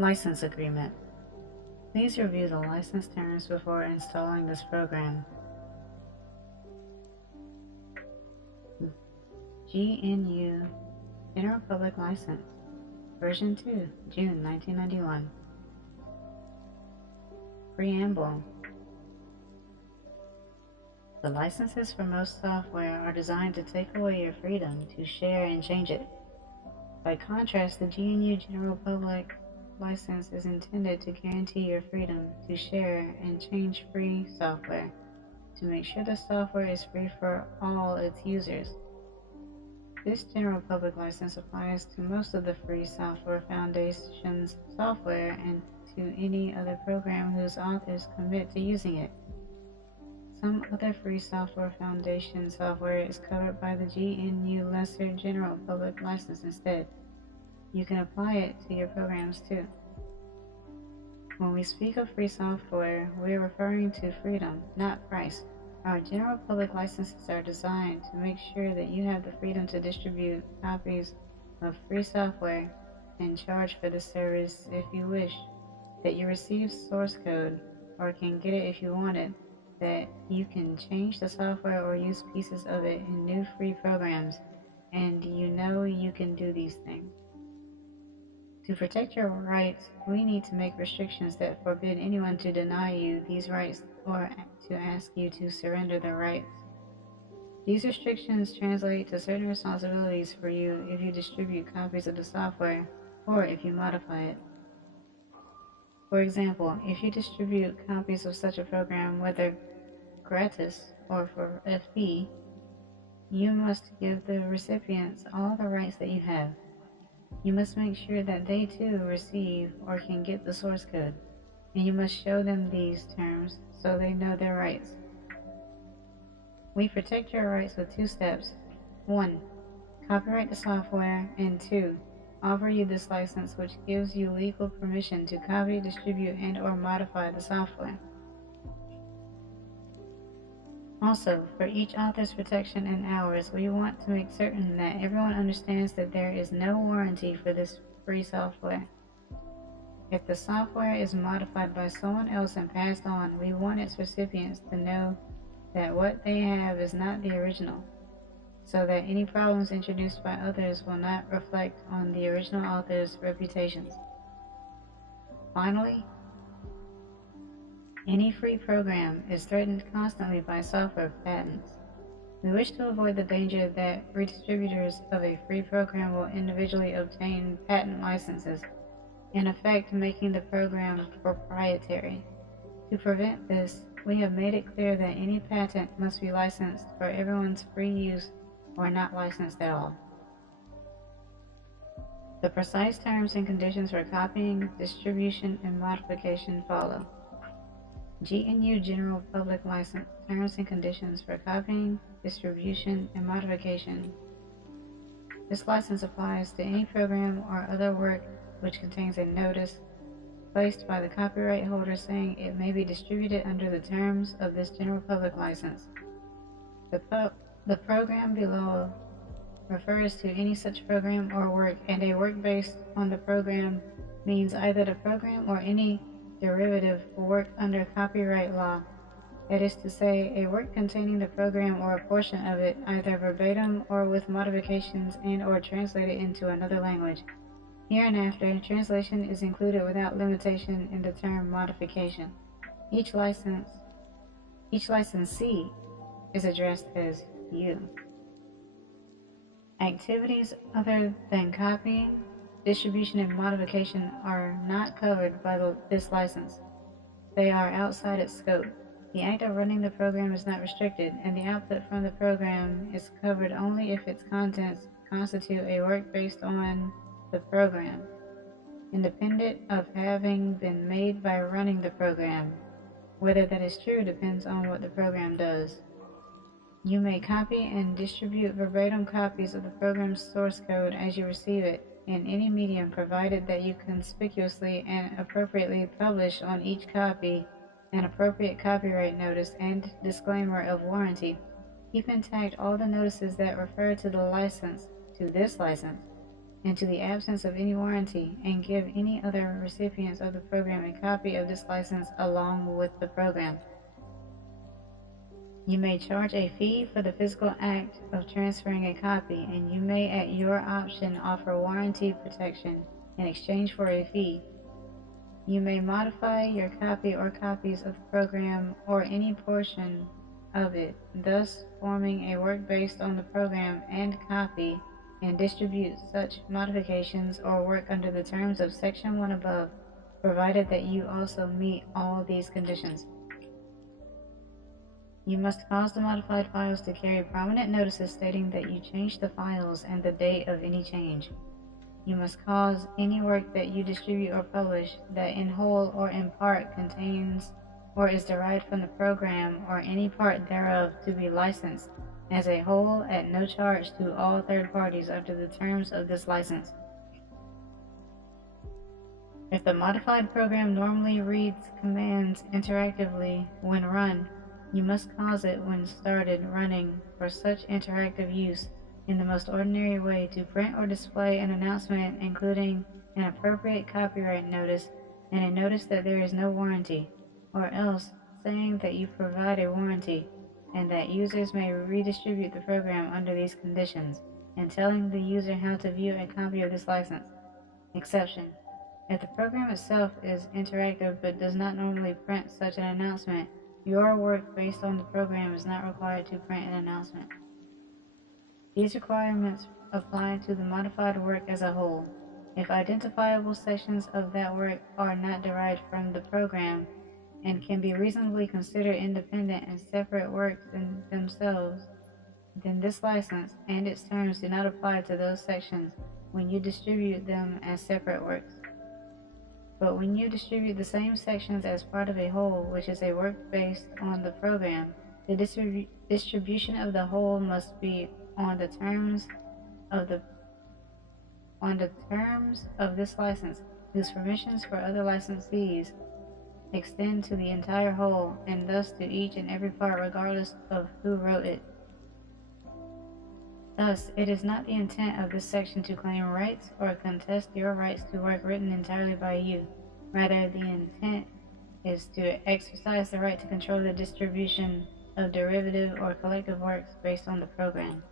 License Agreement. Please review the license terms before installing this program. GNU General Public License, Version 2, June 1991. Preamble. The licenses for most software are designed to take away your freedom to share and change it. By contrast, the GNU General Public License is intended to guarantee your freedom to share and change free software, to make sure the software is free for all its users. This General Public License applies to most of the Free Software Foundation's software and to any other program whose authors commit to using it. Some other Free Software Foundation software is covered by the GNU Lesser General Public License instead. You can apply it to your programs too. When we speak of free software, we are referring to freedom, not price. Our general public licenses are designed to make sure that you have the freedom to distribute copies of free software and charge for the service if you wish, that you receive source code or can get it if you want it, that you can change the software or use pieces of it in new free programs, and you can do these things. To protect your rights, we need to make restrictions that forbid anyone to deny you these rights or to ask you to surrender the rights. These restrictions translate to certain responsibilities for you if you distribute copies of the software or if you modify it. For example, if you distribute copies of such a program, whether gratis or for a fee, you must give the recipients all the rights that you have. You must make sure that they too receive or can get the source code, and you must show them these terms so they know their rights. We protect your rights with 2 steps. 1. Copyright the software, and 2. Offer you this license which gives you legal permission to copy, distribute, and or modify the software. Also, for each author's protection and ours, we want to make certain that everyone understands that there is no warranty for this free software. If the software is modified by someone else and passed on, we want its recipients to know that what they have is not the original, so that any problems introduced by others will not reflect on the original author's reputations. Finally, any free program is threatened constantly by software patents. We wish to avoid the danger that redistributors of a free program will individually obtain patent licenses, in effect making the program proprietary. To prevent this, we have made it clear that any patent must be licensed for everyone's free use or not licensed at all. The precise terms and conditions for copying, distribution, and modification follow. GNU General Public License Terms and Conditions for Copying, Distribution, and Modification. This license applies to any program or other work which contains a notice placed by the copyright holder saying it may be distributed under the terms of this General Public License. The program below refers to any such program or work, and a work based on the program means either the program or any derivative work under copyright law. That is to say, a work containing the program or a portion of it, either verbatim or with modifications and or translated into another language. Hereinafter, translation is included without limitation in the term modification. Each licensee is addressed as you. Activities other than copying, distribution, and modification are not covered by this license. They are outside its scope. The act of running the program is not restricted, and the output from the program is covered only if its contents constitute a work based on the program, independent of having been made by running the program. Whether that is true depends on what the program does. You may copy and distribute verbatim copies of the program's source code as you receive it in any medium, provided that you conspicuously and appropriately publish on each copy an appropriate copyright notice and disclaimer of warranty. Keep intact all the notices that refer to this license. into the absence of any warranty, and give any other recipients of the program a copy of this license along with the program. You may charge a fee for the physical act of transferring a copy, and you may at your option offer warranty protection in exchange for a fee. You may modify your copy or copies of the program or any portion of it, thus forming a work based on the program and copy, and distribute such modifications or work under the terms of Section 1 above, provided that you also meet all these conditions. You must cause the modified files to carry prominent notices stating that you changed the files and the date of any change. You must cause any work that you distribute or publish that in whole or in part contains or is derived from the program or any part thereof to be licensed as a whole at no charge to all third parties under the terms of this license. If the modified program normally reads commands interactively when run, you must cause it when started running for such interactive use in the most ordinary way to print or display an announcement including an appropriate copyright notice and a notice that there is no warranty, or else saying that you provide a warranty and that users may redistribute the program under these conditions, and telling the user how to view a copy of this license. Exception: if the program itself is interactive but does not normally print such an announcement, your work based on the program is not required to print an announcement. These requirements apply to the modified work as a whole. If identifiable sections of that work are not derived from the program and can be reasonably considered independent and separate works in themselves, then this license and its terms do not apply to those sections when you distribute them as separate works. But when you distribute the same sections as part of a whole, which is a work based on the program, the distribution of the whole must be on the terms of this license, whose permissions for other licensees extend to the entire whole, and thus to each and every part regardless of who wrote it. Thus, it is not the intent of this section to claim rights or contest your rights to work written entirely by you. Rather, the intent is to exercise the right to control the distribution of derivative or collective works based on the program.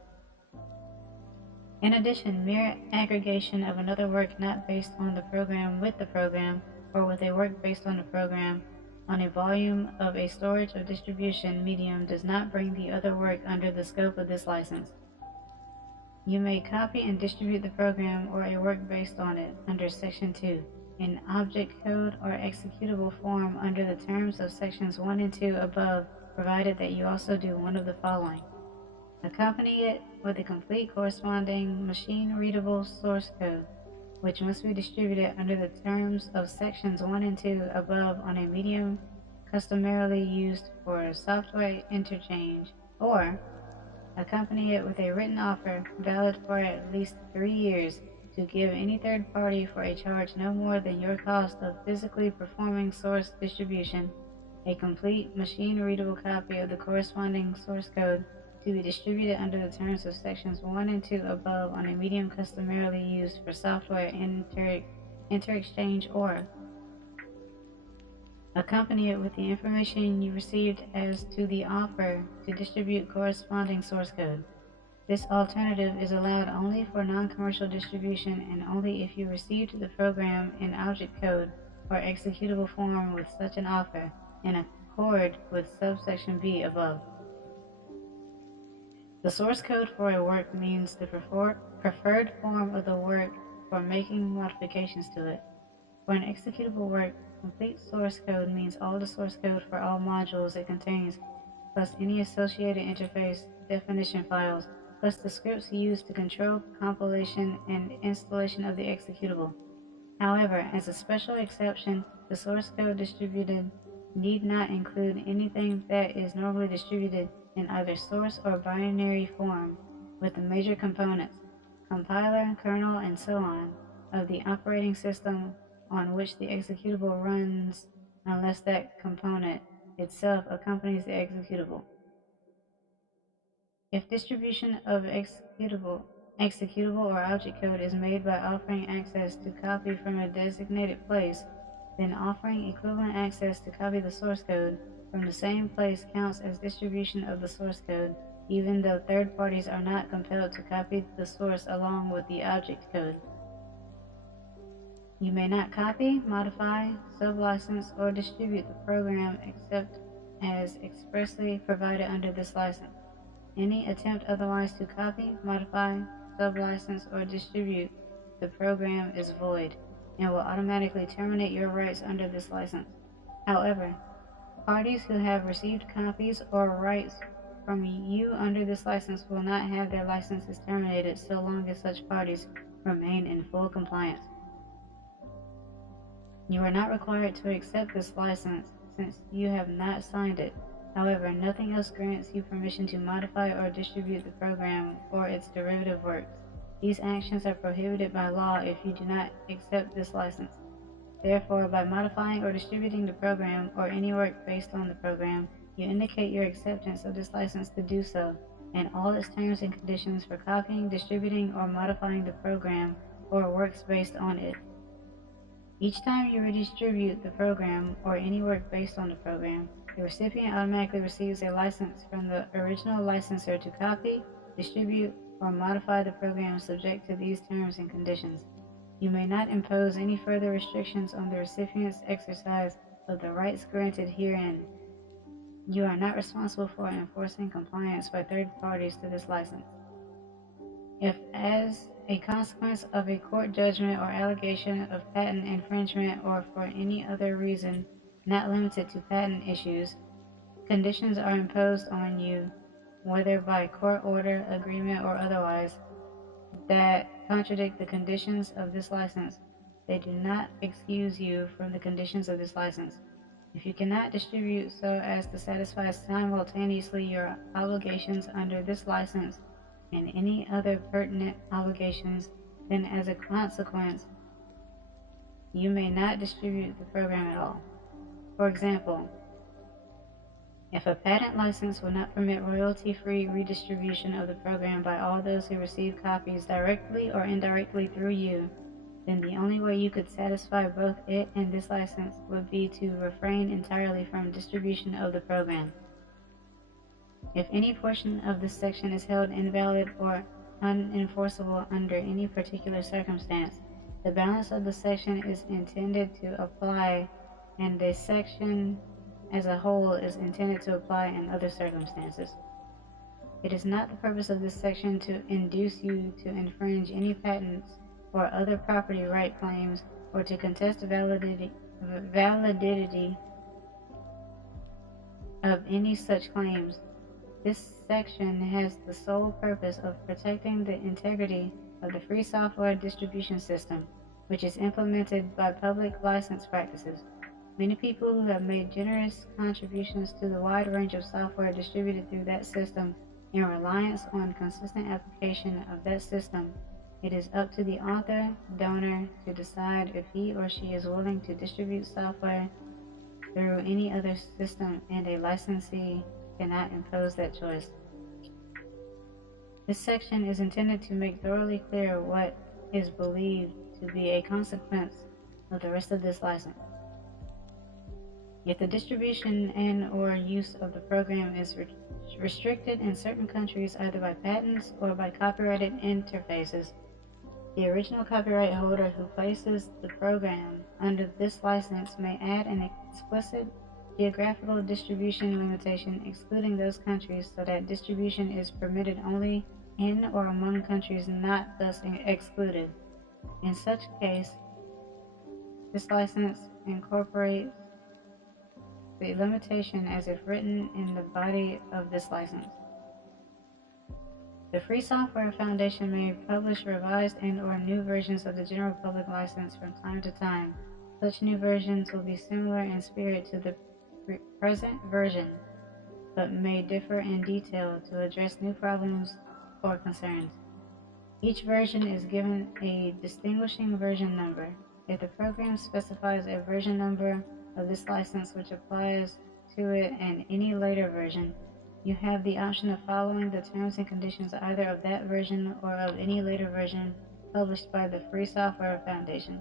In addition, mere aggregation of another work not based on the program with the program, or with a work based on the program, on a volume of a storage or distribution medium does not bring the other work under the scope of this license. You may copy and distribute the program or a work based on it under Section 2 in object code or executable form under the terms of Sections 1 and 2 above, provided that you also do one of the following: accompany it with a complete corresponding machine-readable source code, which must be distributed under the terms of Sections 1 and 2 above on a medium customarily used for software interchange, or accompany it with a written offer valid for at least 3 years to give any third party for a charge no more than your cost of physically performing source distribution a complete machine-readable copy of the corresponding source code to be distributed under the terms of Sections 1 and 2 above on a medium customarily used for software inter-exchange, or accompany it with the information you received as to the offer to distribute corresponding source code. This alternative is allowed only for non-commercial distribution and only if you received the program in object code or executable form with such an offer, in accord with subsection B above. The source code for a work means the preferred form of the work for making modifications to it. For an executable work, complete source code means all the source code for all modules it contains, plus any associated interface definition files, plus the scripts used to control compilation and installation of the executable. However, as a special exception, the source code distributed need not include anything that is normally distributed in either source or binary form, with the major components, compiler, kernel, and so on, of the operating system on which the executable runs, unless that component itself accompanies the executable. If distribution of executable executable or object code is made by offering access to copy from a designated place, then offering equivalent access to copy the source code from the same place counts as distribution of the source code, even though third parties are not compelled to copy the source along with the object code. You may not copy, modify, sublicense, or distribute the program except as expressly provided under this license. Any attempt otherwise to copy, modify, sublicense, or distribute the program is void and will automatically terminate your rights under this license. However, parties who have received copies or rights from you under this license will not have their licenses terminated so long as such parties remain in full compliance. You are not required to accept this license since you have not signed it. However, nothing else grants you permission to modify or distribute the program or its derivative works. These actions are prohibited by law if you do not accept this license. Therefore, by modifying or distributing the program or any work based on the program, you indicate your acceptance of this license to do so, and all its terms and conditions for copying, distributing, or modifying the program or works based on it. Each time you redistribute the program or any work based on the program, the recipient automatically receives a license from the original licensor to copy, distribute, or modify the program subject to these terms and conditions. You may not impose any further restrictions on the recipient's exercise of the rights granted herein. You are not responsible for enforcing compliance by third parties to this license. If, as a consequence of a court judgment or allegation of patent infringement or for any other reason not limited to patent issues, conditions are imposed on you, whether by court order, agreement, or otherwise, that contradict the conditions of this license, they do not excuse you from the conditions of this license. If you cannot distribute so as to satisfy simultaneously your obligations under this license and any other pertinent obligations, then as a consequence, you may not distribute the program at all. For example, if a patent license will not permit royalty-free redistribution of the program by all those who receive copies directly or indirectly through you, then the only way you could satisfy both it and this license would be to refrain entirely from distribution of the program. If any portion of this section is held invalid or unenforceable under any particular circumstance, the balance of the section is intended to apply, and the section as a whole is intended to apply in other circumstances. It is not the purpose of this section to induce you to infringe any patents or other property right claims or to contest the validity of any such claims. This section has the sole purpose of protecting the integrity of the free software distribution system, which is implemented by public license practices. Many people who have made generous contributions to the wide range of software distributed through that system in reliance on consistent application of that system, it is up to the author, donor, to decide if he or she is willing to distribute software through any other system, and a licensee cannot impose that choice. This section is intended to make thoroughly clear what is believed to be a consequence of the rest of this license. If the distribution and/or use of the program is restricted in certain countries either by patents or by copyrighted interfaces, the original copyright holder who places the program under this license may add an explicit geographical distribution limitation excluding those countries so that distribution is permitted only in or among countries not thus excluded. In such case, this license incorporates the limitation as if written in the body of this license. The Free Software Foundation may publish revised and/or new versions of the general public license from time to time. Such new versions will be similar in spirit to the present version, but may differ in detail to address new problems or concerns. Each version is given a distinguishing version number. If the program specifies a version number of this license which applies to it and any later version, You have the option of following the terms and conditions either of that version or of any later version published by the Free Software Foundation.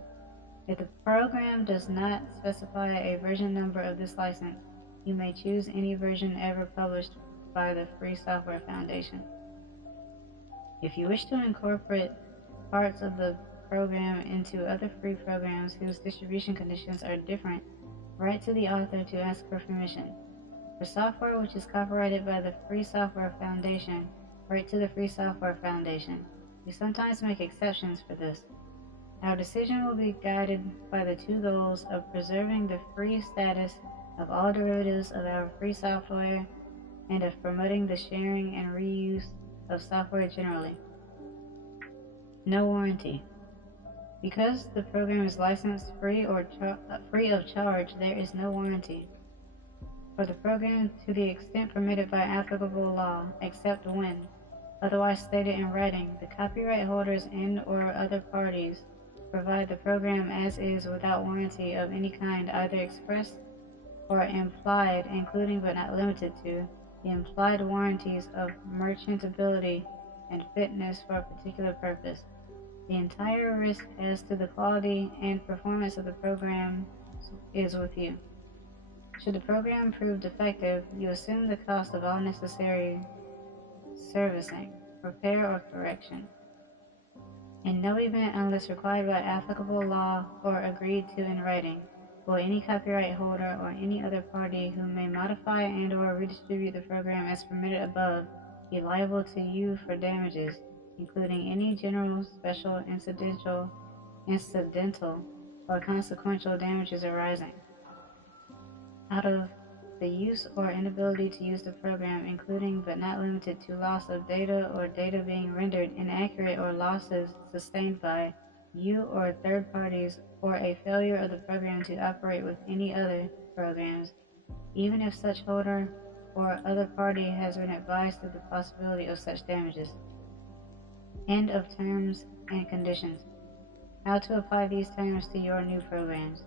If the program does not specify a version number of this license, you may choose any version ever published by the Free Software Foundation. If you wish to incorporate parts of the program into other free programs whose distribution conditions are different, write to the author to ask for permission. For software which is copyrighted by the Free Software Foundation, write to the Free Software Foundation. We sometimes make exceptions for this. Our decision will be guided by the two goals of preserving the free status of all derivatives of our free software and of promoting the sharing and reuse of software generally. No warranty. Because the program is licensed free of charge, there is no warranty for the program to the extent permitted by applicable law, except when, otherwise stated in writing, the copyright holders and/or other parties provide the program as is without warranty of any kind, either expressed or implied, including but not limited to the implied warranties of merchantability and fitness for a particular purpose. The entire risk as to the quality and performance of the program is with you. Should the program prove defective, you assume the cost of all necessary servicing, repair, or correction. In no event, unless required by applicable law or agreed to in writing, will any copyright holder or any other party who may modify and/or redistribute the program as permitted above be liable to you for damages, including any general, special, incidental, or consequential damages arising out of the use or inability to use the program, including but not limited to loss of data or data being rendered inaccurate or losses sustained by you or third parties, or a failure of the program to operate with any other programs, even if such holder or other party has been advised of the possibility of such damages. End of terms and conditions. How to apply these terms to your new programs.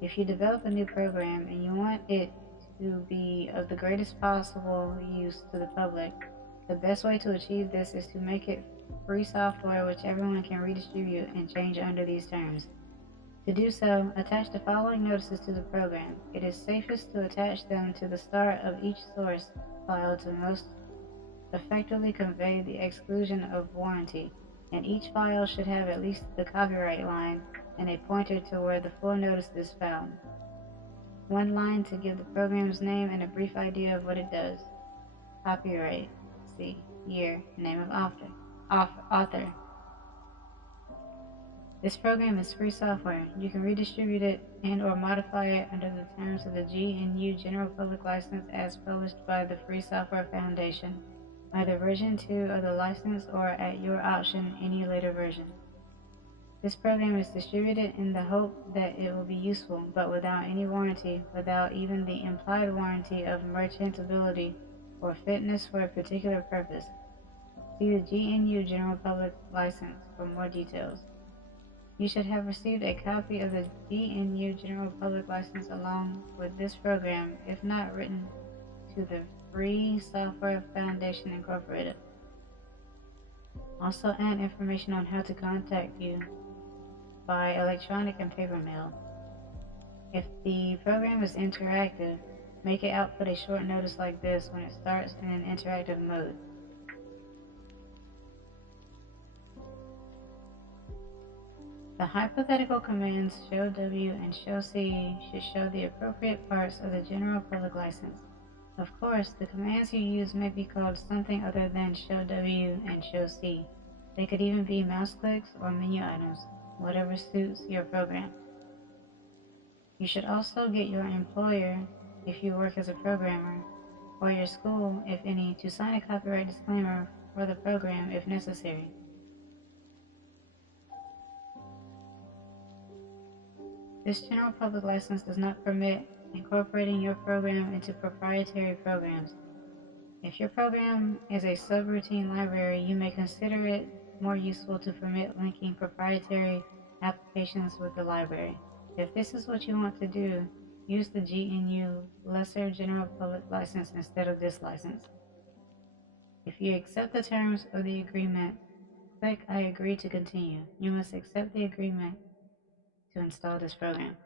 If you develop a new program and you want it to be of the greatest possible use to the public, the best way to achieve this is to make it free software which everyone can redistribute and change under these terms. To do so, attach the following notices to the program. It is safest to attach them to the start of each source file to most effectively convey the exclusion of warranty, and each file should have at least the copyright line and a pointer to where the full notice is found. One line to give the program's name and a brief idea of what it does. Copyright, see, year, name of author. This program is free software. You can redistribute it and/or modify it under the terms of the GNU General Public License as published by the Free Software Foundation, either version 2 of the license or, at your option, any later version. This program is distributed in the hope that it will be useful, but without any warranty, without even the implied warranty of merchantability or fitness for a particular purpose. See the GNU General Public License for more details. You should have received a copy of the GNU General Public License along with this program, if not written to the Free Software Foundation Incorporated. Also add information on how to contact you by electronic and paper mail. If the program is interactive, make it output a short notice like this when it starts in an interactive mode. The hypothetical commands show W and show C should show the appropriate parts of the general public license. Of course, the commands you use may be called something other than show W and show C. They could even be mouse clicks or menu items, whatever suits your program. You should also get your employer, if you work as a programmer, or your school, if any, to sign a copyright disclaimer for the program if necessary. This general public license does not permit incorporating your program into proprietary programs. If your program is a subroutine library, you may consider it more useful to permit linking proprietary applications with the library. If this is what you want to do, use the GNU Lesser General Public License instead of this license. If you accept the terms of the agreement, click I agree to continue. You must accept the agreement to install this program.